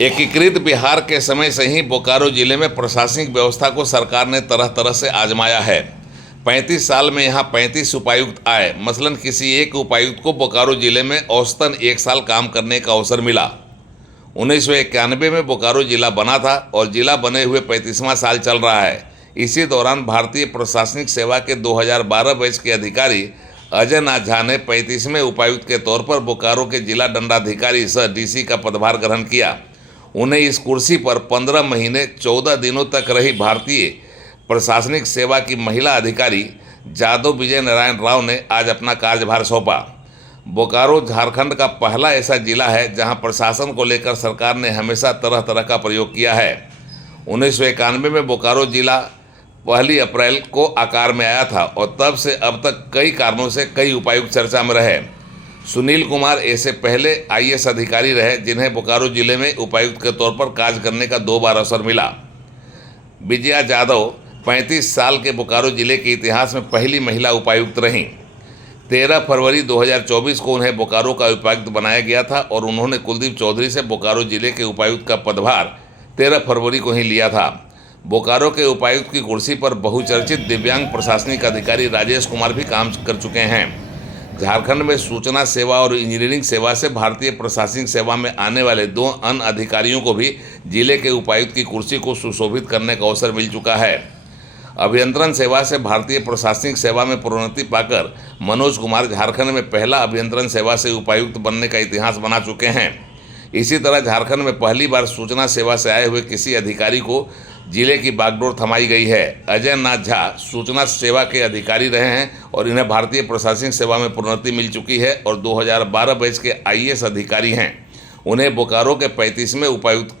एकीकृत बिहार के समय से ही बोकारो जिले में प्रशासनिक व्यवस्था को सरकार ने तरह तरह से आजमाया है। 35 साल में यहाँ 35 उपायुक्त आए। मसलन किसी एक उपायुक्त को बोकारो जिले में औसतन 1 साल काम करने का अवसर मिला। 1991 में बोकारो जिला बना था और जिला बने हुए 35वां साल चल रहा है। इसी दौरान भारतीय प्रशासनिक सेवा के 2012 बैच के अधिकारी अजय नाथ झा ने 35वें उपायुक्त के तौर पर बोकारो के जिला दंडाधिकारी सह डीसी का पदभार ग्रहण किया। उन्हें इस कुर्सी पर 15 महीने 14 दिनों तक रही भारतीय प्रशासनिक सेवा की महिला अधिकारी जादव विजय नारायण राव ने आज अपना कार्यभार सौंपा। बोकारो झारखंड का पहला ऐसा जिला है जहां प्रशासन को लेकर सरकार ने हमेशा तरह तरह का प्रयोग किया है। 1991 में बोकारो जिला 1 अप्रैल को आकार में आया था और तब से अब तक कई कारणों से कई उपायुक्त चर्चा में रहे। सुनील कुमार ऐसे पहले आईएएस अधिकारी रहे जिन्हें बोकारो जिले में उपायुक्त के तौर पर कार्य करने का 2 बार अवसर मिला। विजया जाधव 35 साल के बोकारो जिले के इतिहास में पहली महिला उपायुक्त रहीं। 13 फरवरी 2024 को उन्हें बोकारो का उपायुक्त बनाया गया था और उन्होंने कुलदीप चौधरी से बोकारो जिले के उपायुक्त का पदभार 13 फरवरी को ही लिया था। बोकारो के उपायुक्त की कुर्सी पर बहुचर्चित दिव्यांग प्रशासनिक अधिकारी राजेश कुमार भी काम कर चुके हैं। झारखंड में सूचना सेवा और इंजीनियरिंग सेवा से भारतीय प्रशासनिक सेवा में आने वाले 2 अन्य अधिकारियों को भी जिले के उपायुक्त की कुर्सी को सुशोभित करने का अवसर मिल चुका है। अभियंत्रण सेवा से भारतीय प्रशासनिक सेवा में प्रोन्नति पाकर मनोज कुमार झारखंड में पहला अभियंत्रण सेवा से उपायुक्त बनने का इतिहास बना चुके हैं। इसी तरह झारखंड में पहली बार सूचना सेवा से आए हुए किसी अधिकारी को जिले की बागडोर थमाई गई है। अजय नाथ झा सूचना सेवा के अधिकारी रहे हैं और इन्हें भारतीय प्रशासनिक सेवा में प्रोन्नति मिल चुकी है और 2012 बैच के आईएएस अधिकारी हैं। उन्हें बोकारो के 35वें उपायुक्त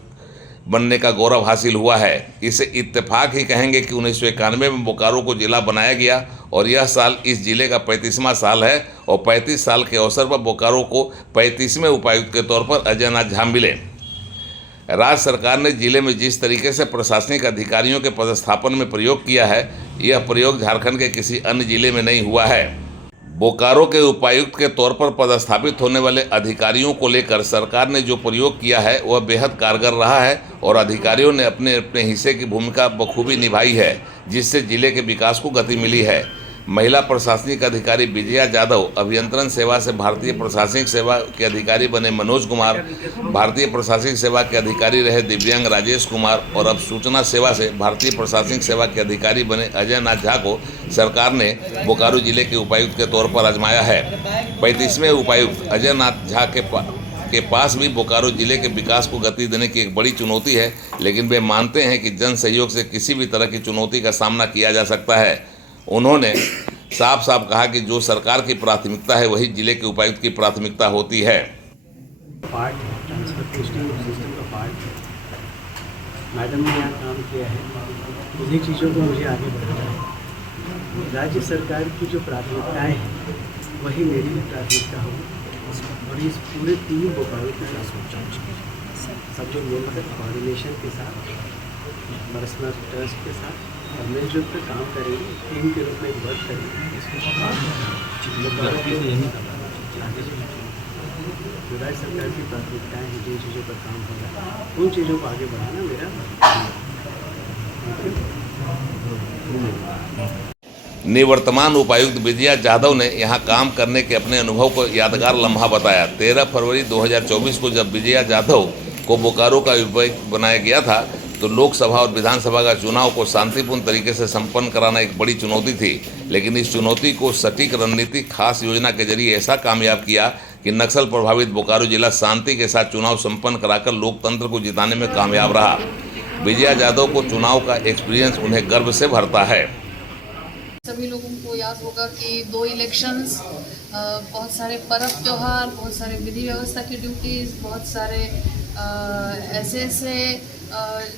बनने का गौरव हासिल हुआ है। इसे इत्तेफाक ही कहेंगे कि 1991 में बोकारो को जिला बनाया गया और यह साल इस जिले का 35वां साल है और 35 साल के अवसर पर बोकारो को 35वें उपायुक्त के तौर पर अजय नाथ झा मिले। राज्य सरकार ने जिले में जिस तरीके से प्रशासनिक अधिकारियों के पदस्थापन में प्रयोग किया है, यह प्रयोग झारखंड के किसी अन्य जिले में नहीं हुआ है। बोकारो के उपायुक्त के तौर पर पदस्थापित होने वाले अधिकारियों को लेकर सरकार ने जो प्रयोग किया है वह बेहद कारगर रहा है और अधिकारियों ने अपने अपने हिस्से की भूमिका बखूबी निभाई है, जिससे जिले के विकास को गति मिली है। महिला प्रशासनिक अधिकारी विजया जाधव, अभियंत्रण सेवा से भारतीय प्रशासनिक सेवा के अधिकारी बने मनोज कुमार, भारतीय प्रशासनिक सेवा के अधिकारी रहे दिव्यांग राजेश कुमार और अब सूचना सेवा से भारतीय प्रशासनिक सेवा के अधिकारी बने अजय नाथ झा को सरकार ने बोकारो जिले के उपायुक्त के तौर पर आजमाया है। 35वें उपायुक्त अजय नाथ झा के पास भी बोकारो जिले के विकास को गति देने की एक बड़ी चुनौती है, लेकिन वे मानते हैं कि जन सहयोग से किसी भी तरह की चुनौती का सामना किया जा सकता है। उन्होंने साफ साफ कहा कि जो सरकार की प्राथमिकता है वही जिले के उपायुक्त की प्राथमिकता होती है। मैडम ने यहाँ काम किया है, इन्हीं चीज़ों को मुझे आगे बढ़ाना है। राज्य सरकार की जो प्राथमिकताएं हैं वही मेरी भी प्राथमिकता होगी और इस पूरे टीम बोकारो के साथ सब जो मेंबर कोऑर्डिनेशन के साथ, पर्सनल ट्रस्ट के साथ और मिलजुल कर काम करेंगे, टीम के रूप में वर्क करेंगे। जो राज्य सरकार की प्राथमिकताएं हैं, जिन चीज़ों पर काम होगा उन चीज़ों को आगे बढ़ाना मेरा। निवर्तमान उपायुक्त विजया जाधव ने यहां काम करने के अपने अनुभव को यादगार लम्हा बताया। 13 फरवरी 2024 को जब विजया जाधव को बोकारो का उपायुक्त बनाया गया था तो लोकसभा और विधानसभा का चुनाव को शांतिपूर्ण तरीके से संपन्न कराना एक बड़ी चुनौती थी, लेकिन इस चुनौती को सटीक रणनीति खास योजना के जरिए ऐसा कामयाब किया कि नक्सल प्रभावित बोकारो जिला शांति के साथ चुनाव संपन्न कराकर लोकतंत्र को जिताने में कामयाब रहा। विजया जाधव को चुनाव का एक्सपीरियंस उन्हें गर्व से भरता है। सभी लोगों को याद होगा कि 2 इलेक्शंस, बहुत सारे पर्व त्योहार, बहुत सारे विधि व्यवस्था की ड्यूटीज़, बहुत सारे ऐसे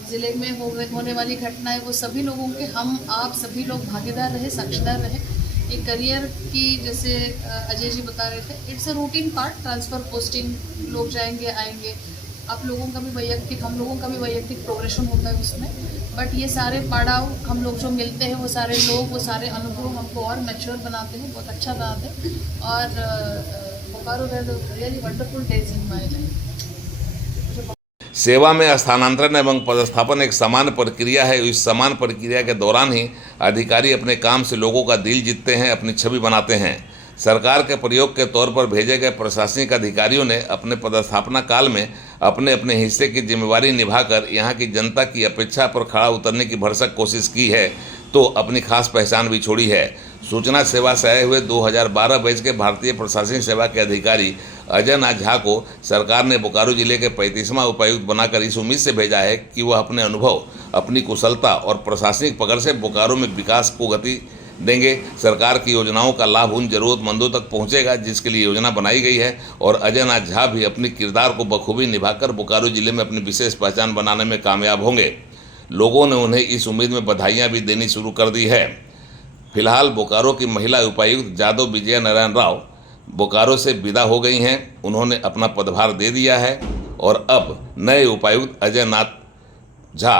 ज़िले में होने वाली घटनाएं, वो सभी लोगों के हम आप सभी लोग भागीदार रहे, साक्षीदार रहे। एक करियर की, जैसे अजय जी बता रहे थे, it's a routine part, transfer posting, लोग जाएंगे आएंगे, आप लोगों का भी वैयक्तिक, हम लोगों का भी वैयक्तिक प्रोग्रेशन होता है उसमें। बट ये सारे पड़ाव हम लोग जो मिलते हैं, वो सारे लोग, वो सारे अनुभव हमको और मैच्योर बनाते हैं, बहुत अच्छा बनाते हैं। और Bokaro really wonderful days in my life. सेवा में स्थानांतरण एवं पदस्थापन एक समान प्रक्रिया है। इस समान प्रक्रिया के दौरान ही अधिकारी अपने काम से लोगों का दिल जीतते हैं, अपनी छवि बनाते हैं। सरकार के प्रयोग के तौर पर भेजे गए प्रशासनिक अधिकारियों ने अपने पदस्थापना काल में अपने अपने हिस्से की जिम्मेवारी निभाकर यहाँ की जनता की अपेक्षा पर खड़ा उतरने की भरसक कोशिश की है, तो अपनी खास पहचान भी छोड़ी है। सूचना सेवा से आए हुए 2012 बैच के भारतीय प्रशासनिक सेवा के अधिकारी अजय नाथ झा को सरकार ने बोकारो जिले के 35वां उपायुक्त बनाकर इस उम्मीद से भेजा है कि वह अपने अनुभव, अपनी कुशलता और प्रशासनिक पकड़ से बोकारो में विकास को गति देंगे। सरकार की योजनाओं का लाभ उन जरूरतमंदों तक पहुंचेगा जिसके लिए योजना बनाई गई है, और अजय नाथ झा भी अपनी किरदार को बखूबी निभाकर बोकारो जिले में अपनी विशेष पहचान बनाने में कामयाब होंगे। लोगों ने उन्हें इस उम्मीद में बधाइयां भी देनी शुरू कर दी है। फिलहाल बोकारो की महिला उपायुक्त जादव विजय नारायण राव बोकारो से विदा हो गई हैं। उन्होंने अपना पदभार दे दिया है और अब नए उपायुक्त अजय नाथ झा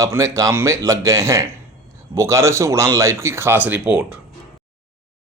अपने काम में लग गए हैं। बोकारो से उड़ान लाइव की खास रिपोर्ट।